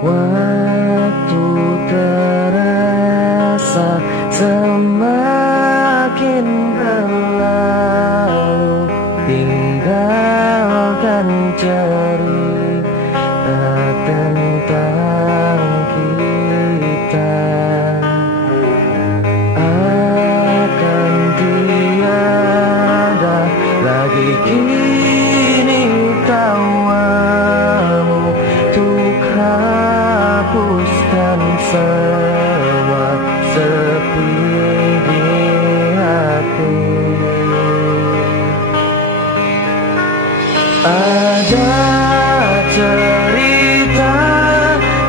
Waktu terasa semakin berlalu, tinggalkan cerita tentang kita. Akan tiada lagi kini tawamu untuk hapuskan semua sepi di hati. Ada cerita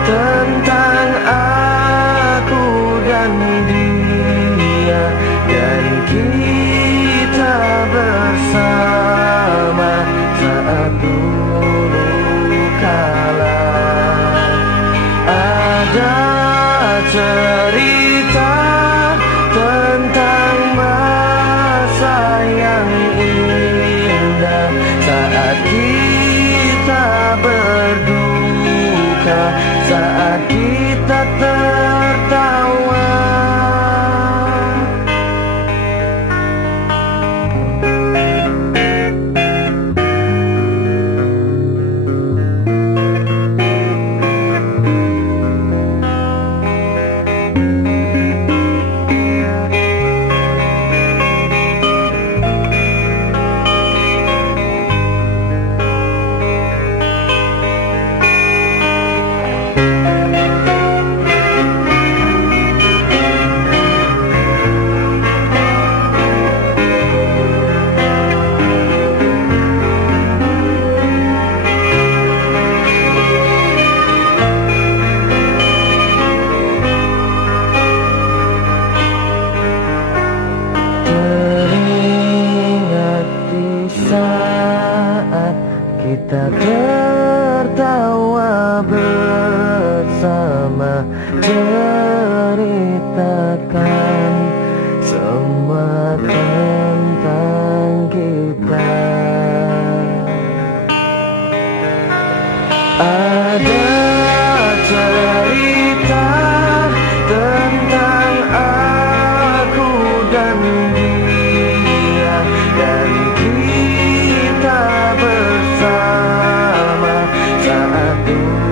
tentang aku dan dia, dan kita bersama saat dulu kala. Ada cerita tentang masa yang indah saat kita berduka, saat kita tertawa. Saat kita tertawa bersama, ceritakan semua tentang kita. Ada cerita tentang aku dan dia, dan kita bersama saat dulu